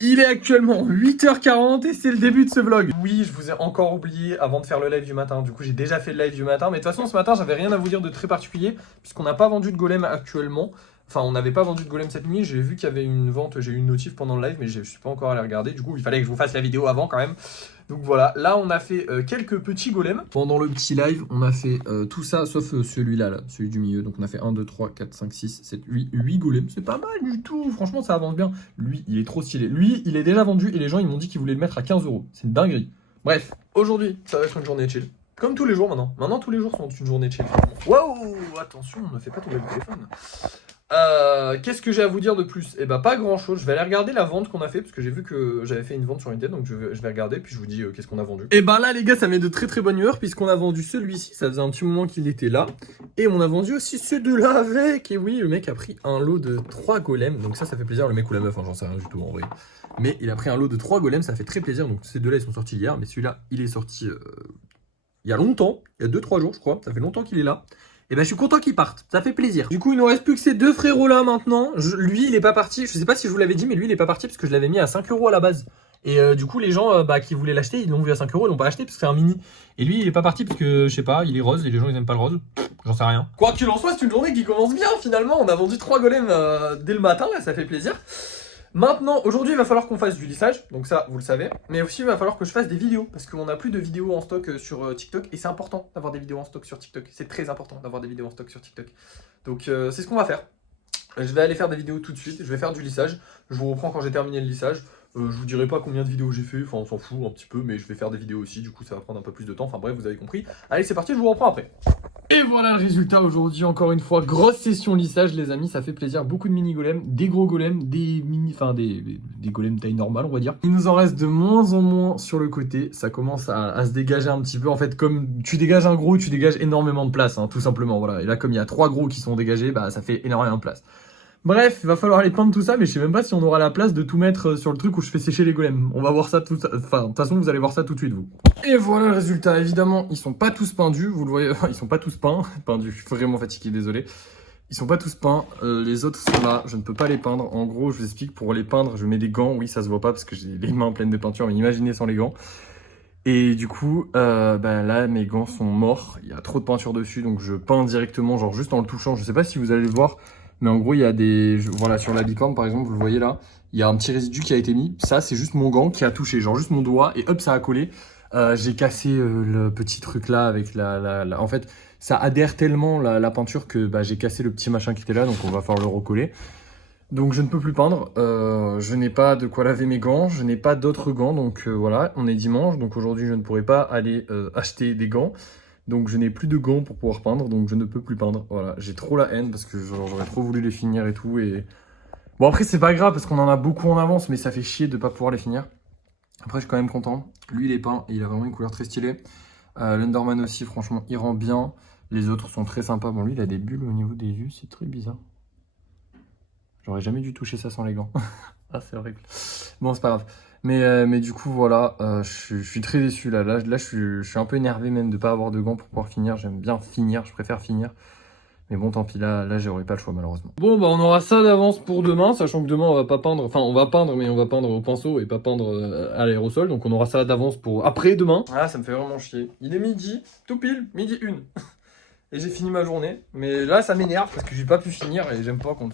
Il est actuellement 8h40 et c'est le début de ce vlog. Oui, je vous ai encore oublié avant de faire le live du matin. Du coup, j'ai déjà fait le live du matin. Mais de toute façon, ce matin, j'avais rien à vous dire de très particulier puisqu'on n'a pas vendu de golem actuellement. Enfin, on n'avait pas vendu de golem cette nuit. J'ai vu qu'il y avait une vente, j'ai eu une notif pendant le live, mais je suis pas encore allé regarder. Du coup, il fallait que je vous fasse la vidéo avant quand même. Donc voilà, là on a fait quelques petits golems. Pendant le petit live, on a fait tout ça, sauf celui-là, là, celui du milieu. Donc on a fait 1, 2, 3, 4, 5, 6, 7, 8 golems. C'est pas mal du tout, franchement ça avance bien. Lui, il est trop stylé. Lui, il est déjà vendu et les gens ils m'ont dit qu'ils voulaient le mettre à 15 €. C'est une dinguerie. Bref, aujourd'hui, ça va être une journée chill. Comme tous les jours maintenant. Maintenant, tous les jours sont une journée chill. Waouh, attention, ne fais pas tomber le téléphone. Qu'est-ce que j'ai à vous dire de plus? Eh ben pas grand chose, je vais aller regarder la vente qu'on a fait parce que j'ai vu que j'avais fait une vente sur Vinted, donc je vais regarder puis je vous dis qu'est-ce qu'on a vendu. Et ben là les gars, ça met de très très bonne humeur puisqu'on a vendu celui-ci, ça faisait un petit moment qu'il était là, et on a vendu aussi ceux de là avec. Et oui, le mec a pris un lot de 3 golems, donc ça fait plaisir. Le mec ou la meuf, hein, j'en sais rien du tout en vrai, mais il a pris un lot de 3 golems, ça fait très plaisir. Donc ces deux là ils sont sortis hier, mais celui-là il est sorti il y a longtemps, il y a 2-3 jours je crois, ça fait longtemps qu'il est là. Et ben je suis content qu'il parte, ça fait plaisir. Du coup il nous reste plus que ces deux frérots là maintenant. Lui il est pas parti, je sais pas si je vous l'avais dit, mais lui il est pas parti parce que je l'avais mis à 5 € à la base. Et du coup les gens qui voulaient l'acheter, ils l'ont vu à 5 €, ils l'ont pas acheté parce que c'est un mini. Et lui il est pas parti parce que je sais pas, il est rose et les gens ils aiment pas le rose. J'en sais rien. Quoi qu'il en soit, c'est une journée qui commence bien finalement. On a vendu 3 golems dès le matin, là ça fait plaisir. Maintenant, aujourd'hui, il va falloir qu'on fasse du lissage, donc ça, vous le savez. Mais aussi, il va falloir que je fasse des vidéos, parce qu'on n'a plus de vidéos en stock sur TikTok, et c'est important d'avoir des vidéos en stock sur TikTok. C'est très important d'avoir des vidéos en stock sur TikTok. Donc, c'est ce qu'on va faire. Je vais aller faire des vidéos tout de suite, je vais faire du lissage. Je vous reprends quand j'ai terminé le lissage. Je vous dirai pas combien de vidéos j'ai fait, enfin on s'en fout un petit peu, mais je vais faire des vidéos aussi, du coup ça va prendre un peu plus de temps. Enfin bref, vous avez compris. Allez, c'est parti, je vous reprends après. Et voilà le résultat aujourd'hui, encore une fois, grosse session lissage les amis, ça fait plaisir, beaucoup de mini golems, des gros golems, des mini, enfin des golems taille normale on va dire. Il nous en reste de moins en moins sur le côté, ça commence à se dégager un petit peu, en fait comme tu dégages un gros, tu dégages énormément de place, hein, tout simplement, voilà. Et là comme il y a 3 gros qui sont dégagés, bah ça fait énormément de place. Bref, il va falloir aller peindre tout ça, mais je sais même pas si on aura la place de tout mettre sur le truc où je fais sécher les golems. On va voir ça tout, enfin, de toute façon, vous allez voir ça tout de suite, vous. Et voilà le résultat, évidemment, ils sont pas tous peindus, vous le voyez, ils sont pas tous peints, je suis vraiment fatigué, désolé. Ils sont pas tous peints, les autres sont là, je ne peux pas les peindre. En gros, je vous explique, pour les peindre, je mets des gants, oui, ça se voit pas parce que j'ai les mains pleines de peinture, mais imaginez sans les gants. Et du coup, bah là, mes gants sont morts, il y a trop de peinture dessus, donc je peins directement, genre juste en le touchant. Je sais pas si vous allez le voir, mais en gros, il y a des... Voilà, sur la bicorne, par exemple, vous le voyez là, il y a un petit résidu qui a été mis. Ça, c'est juste mon gant qui a touché, genre juste mon doigt, et hop, ça a collé. J'ai cassé le petit truc là avec En fait, ça adhère tellement la peinture que bah, j'ai cassé le petit machin qui était là, donc on va falloir le recoller. Donc je ne peux plus peindre, je n'ai pas de quoi laver mes gants, je n'ai pas d'autres gants, donc voilà, on est dimanche, donc aujourd'hui je ne pourrai pas aller acheter des gants. Donc je n'ai plus de gants pour pouvoir peindre, donc je ne peux plus peindre. Voilà, j'ai trop la haine parce que j'aurais trop voulu les finir et tout. Et bon après c'est pas grave parce qu'on en a beaucoup en avance, mais ça fait chier de pas pouvoir les finir. Après je suis quand même content. Lui il est peint et il a vraiment une couleur très stylée. L'Enderman aussi, franchement, il rend bien. Les autres sont très sympas. Bon lui il a des bulles au niveau des yeux, c'est très bizarre. J'aurais jamais dû toucher ça sans les gants. Ah c'est horrible. Bon c'est pas grave. Mais du coup voilà, je suis très déçu là. Là je suis un peu énervé même de pas avoir de gants pour pouvoir finir. J'aime bien finir, je préfère finir. Mais bon tant pis là j'aurai pas le choix malheureusement. Bon bah on aura ça d'avance pour demain, sachant que demain on va pas peindre, enfin on va peindre mais on va peindre au pinceau et pas peindre à l'aérosol. Donc on aura ça d'avance pour après demain. Ah ça me fait vraiment chier. Il est midi, tout pile, midi 1. Et j'ai fini ma journée. Mais là ça m'énerve parce que j'ai pas pu finir et j'aime pas quand...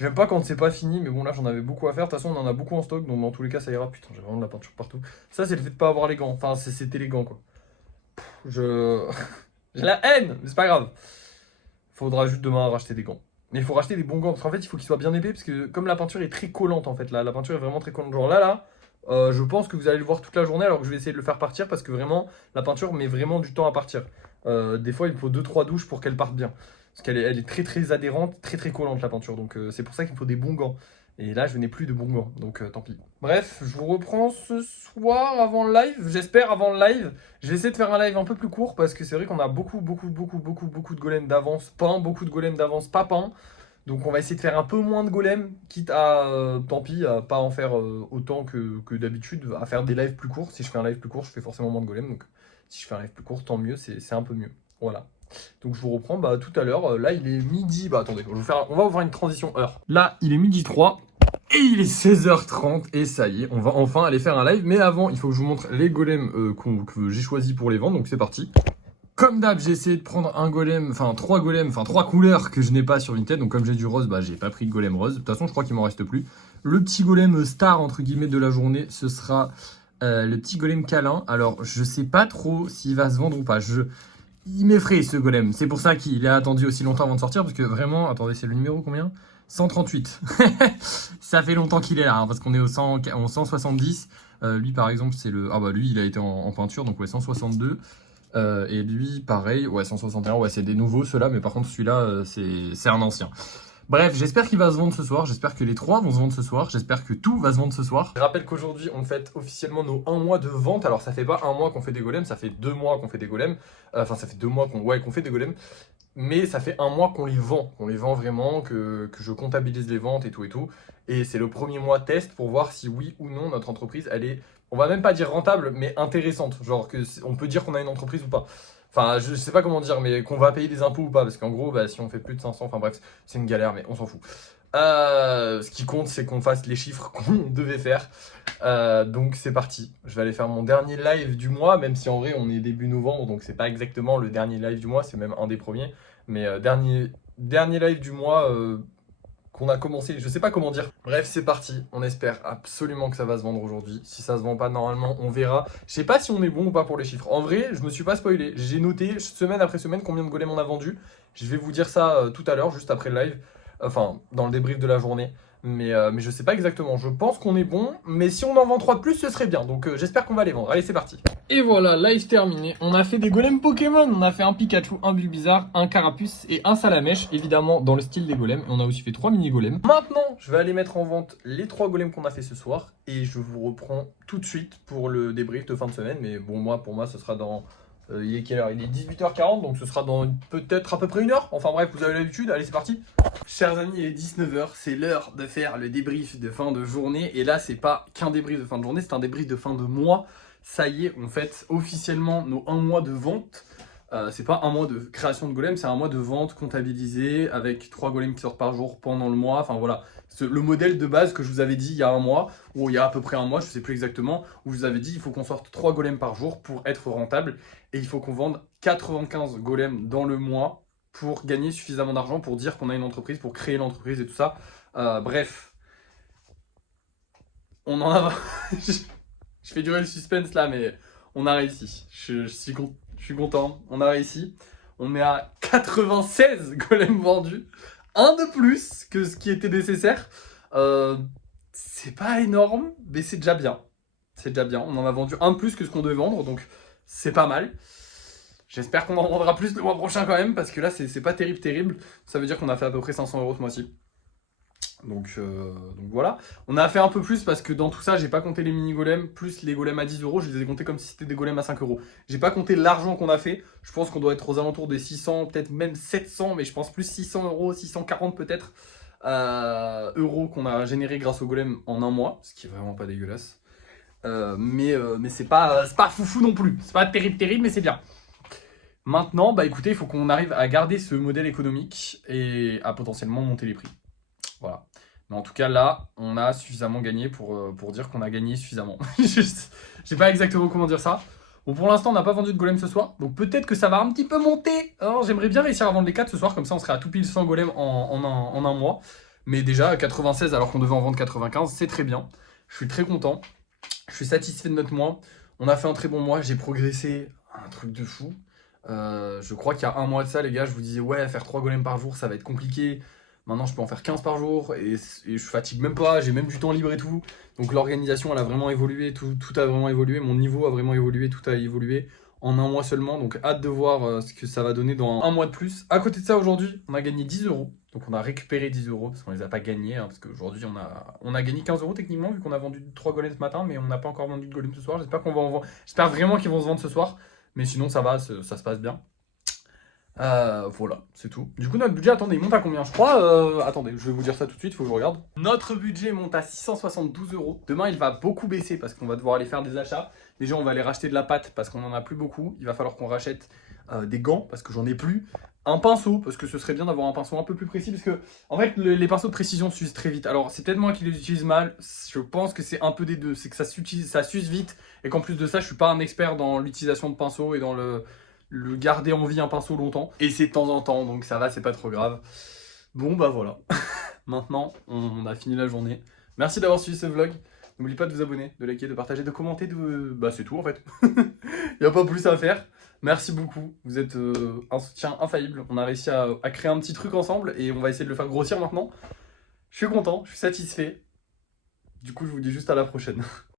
J'aime pas quand c'est pas fini, mais bon là j'en avais beaucoup à faire. De toute façon on en a beaucoup en stock, donc dans tous les cas ça ira. Putain j'ai vraiment de la peinture partout. Ça c'est le fait de pas avoir les gants, enfin c'était les gants quoi. J'ai la haine, mais c'est pas grave. Faudra juste demain racheter des gants. Mais il faut racheter des bons gants, parce qu'en fait il faut qu'ils soient bien épais, parce que comme la peinture est très collante en fait, là, la peinture est vraiment très collante. Genre là, je pense que vous allez le voir toute la journée, alors que je vais essayer de le faire partir, parce que vraiment la peinture met vraiment du temps à partir. Des fois il faut 2-3 douches pour qu'elle parte bien. Parce qu'elle est très très adhérente, très très collante la peinture. Donc c'est pour ça qu'il me faut des bons gants. Et là je n'ai plus de bons gants, donc tant pis. Bref, je vous reprends ce soir avant le live. J'espère avant le live. Je vais essayer de faire un live un peu plus court parce que c'est vrai qu'on a beaucoup de golems d'avance peints, beaucoup de golems d'avance pas peints. Donc on va essayer de faire un peu moins de golems, quitte à, tant pis, à pas en faire autant que d'habitude, à faire des lives plus courts. Si je fais un live plus court, je fais forcément moins de golems. Donc si je fais un live plus court, tant mieux, c'est un peu mieux. Voilà. Donc je vous reprends tout à l'heure. Là il est midi. Bah attendez, on va ouvrir une transition heure. Là il est midi 3. Et il est 16h30 et ça y est, on va enfin aller faire un live. Mais avant, il faut que je vous montre les golems que j'ai choisis pour les vendre, donc c'est parti. Comme d'hab, j'ai essayé de prendre un golem, enfin 3 golems, enfin 3 couleurs que je n'ai pas sur Vinted. Donc comme j'ai du rose, bah j'ai pas pris de golem rose. De toute façon, je crois qu'il m'en reste plus. Le petit golem star, entre guillemets, de la journée, ce sera le petit golem câlin. Alors, je sais pas trop s'il va se vendre ou pas. Il m'effraie ce golem. C'est pour ça qu'il a attendu aussi longtemps avant de sortir. Parce que vraiment, attendez, c'est le numéro combien ? 138. Ça fait longtemps qu'il est là, hein, parce qu'on est au 170. Lui, par exemple, c'est le... Ah bah lui, il a été en peinture, donc ouais, 162. Et lui, pareil, ouais, 161. Ouais, c'est des nouveaux, ceux-là. Mais par contre, celui-là, c'est un ancien. Bref, j'espère qu'il va se vendre ce soir, j'espère que les 3 vont se vendre ce soir, j'espère que tout va se vendre ce soir. Je rappelle qu'aujourd'hui, on fête officiellement nos 1 mois de vente. Alors, ça fait pas 1 mois qu'on fait des golems, ça fait 2 mois qu'on fait des golems. Enfin, ça fait 2 mois qu'on fait des golems. Mais ça fait 1 mois qu'on les vend vraiment, que je comptabilise les ventes et tout et tout. Et c'est le premier mois test pour voir si oui ou non notre entreprise, elle est, on va même pas dire rentable, mais intéressante. Genre on peut dire qu'on a une entreprise ou pas. Enfin, je sais pas comment dire, mais qu'on va payer des impôts ou pas. Parce qu'en gros, bah, si on fait plus de 500, enfin bref, c'est une galère, mais on s'en fout. Ce qui compte, c'est qu'on fasse les chiffres qu'on devait faire. Donc c'est parti. Je vais aller faire mon dernier live du mois, même si en vrai on est début novembre, donc c'est pas exactement le dernier live du mois, c'est même un des premiers. Mais dernier live du mois qu'on a commencé, je sais pas comment dire. Bref, c'est parti. On espère absolument que ça va se vendre aujourd'hui. Si ça se vend pas, normalement, on verra. Je sais pas si on est bon ou pas pour les chiffres. En vrai, je me suis pas spoilé. J'ai noté semaine après semaine combien de golems on a vendu. Je vais vous dire ça tout à l'heure, juste après le live. Enfin, dans le débrief de la journée. Mais je sais pas exactement. Je pense qu'on est bon. Mais si on en vend 3 de plus, ce serait bien. Donc j'espère qu'on va les vendre. Allez, c'est parti. Et voilà, live terminé. On a fait des golems Pokémon. On a fait un Pikachu, un Bulbizarre, un Carapuce et un Salamèche. Évidemment, dans le style des golems. Et on a aussi fait 3 mini golems. Maintenant, je vais aller mettre en vente les 3 golems qu'on a fait ce soir. Et je vous reprends tout de suite pour le débrief de fin de semaine. Mais bon, pour moi, ce sera dans... il est quelle heure? Il est 18h40, donc ce sera dans peut-être à peu près 1 heure. Enfin bref, vous avez l'habitude, allez c'est parti. Chers amis, il est 19h, c'est l'heure de faire le débrief de fin de journée. Et là, c'est pas qu'un débrief de fin de journée, c'est un débrief de fin de mois. Ça y est, on fête officiellement nos 1 mois de vente. C'est pas 1 mois de création de golem, c'est 1 mois de vente comptabilisé avec 3 golems qui sortent par jour pendant le mois. Enfin voilà, le modèle de base que je vous avais dit il y a 1 mois, ou il y a à peu près 1 mois, je sais plus exactement, où je vous avais dit il faut qu'on sorte 3 golems par jour pour être rentable. Et il faut qu'on vende 95 golems dans le mois pour gagner suffisamment d'argent pour dire qu'on a une entreprise, pour créer l'entreprise et tout ça. Bref, on en a... Je fais durer le suspense là, mais on a réussi. Je suis content, on a réussi. On est à 96 golems vendus. Un de plus que ce qui était nécessaire. C'est pas énorme, mais c'est déjà bien. C'est déjà bien. On en a vendu un de plus que ce qu'on devait vendre, donc c'est pas mal. J'espère qu'on en vendra plus le mois prochain quand même, parce que là, c'est pas terrible. Ça veut dire qu'on a fait à peu près 500 € ce mois-ci. Donc voilà. On a fait un peu plus parce que dans tout ça, j'ai pas compté les mini golems, plus les golems à 10 €, je les ai comptés comme si c'était des golems à 5 €. J'ai pas compté l'argent qu'on a fait. Je pense qu'on doit être aux alentours des 600, peut-être même 700, mais je pense plus 600 €, 640 peut-être, euros qu'on a généré grâce aux golems en 1 mois, ce qui est vraiment pas dégueulasse. Mais c'est pas foufou non plus. C'est pas terrible, mais c'est bien. Maintenant, bah écoutez, il faut qu'on arrive à garder ce modèle économique et à potentiellement monter les prix. Voilà. Mais en tout cas, là, on a suffisamment gagné pour dire qu'on a gagné suffisamment. Je sais pas exactement comment dire ça. Bon, pour l'instant, on n'a pas vendu de golem ce soir. Donc peut-être que ça va un petit peu monter. Alors, j'aimerais bien réussir à vendre les 4 ce soir. Comme ça, on serait à tout pile 100 golems en un mois. Mais déjà, 96 alors qu'on devait en vendre 95, c'est très bien. Je suis très content. Je suis satisfait de notre mois. On a fait un très bon mois. J'ai progressé un truc de fou. Je crois qu'il y a 1 mois de ça, les gars, je vous disais, ouais, faire 3 golems par jour, ça va être compliqué. Maintenant, je peux en faire 15 par jour et je fatigue même pas, j'ai même du temps libre et tout. Donc l'organisation, elle a vraiment évolué, tout a vraiment évolué, mon niveau a vraiment évolué, tout a évolué en 1 mois seulement. Donc hâte de voir ce que ça va donner dans 1 mois de plus. À côté de ça, aujourd'hui, on a gagné 10 €. Donc on a récupéré 10 € parce qu'on les a pas gagnés. Hein, parce qu'aujourd'hui, on a gagné 15 € techniquement vu qu'on a vendu 3 golems ce matin, mais on n'a pas encore vendu de golems ce soir. J'espère qu'on va en vendre. J'espère vraiment qu'ils vont se vendre ce soir. Mais sinon, ça va, ça se passe bien. Voilà, c'est tout. Du coup, notre budget, attendez, il monte à combien? Je crois, attendez, je vais vous dire ça tout de suite, il faut que je regarde. Notre budget monte à 672 €. Demain, il va beaucoup baisser parce qu'on va devoir aller faire des achats. Déjà, on va aller racheter de la pâte parce qu'on en a plus beaucoup. Il va falloir qu'on rachète des gants parce que j'en ai plus. un pinceau, parce que ce serait bien d'avoir un pinceau un peu plus précis, parce que en fait les pinceaux de précision s'usent très vite. Alors c'est peut-être moi qui les utilise mal, je pense que c'est un peu des deux, c'est que ça s'use vite, et qu'en plus de ça je suis pas un expert dans l'utilisation de pinceaux et dans le garder en vie un pinceau longtemps. Et c'est de temps en temps, donc ça va, c'est pas trop grave. Bon bah voilà, maintenant on a fini la journée. Merci d'avoir suivi ce vlog. N'oublie pas de vous abonner, de liker, de partager, de commenter, Bah c'est tout en fait. Il n'y a pas plus à faire. Merci beaucoup, vous êtes un soutien infaillible. On a réussi à créer un petit truc ensemble et on va essayer de le faire grossir maintenant. Je suis content, je suis satisfait. Du coup, je vous dis juste à la prochaine.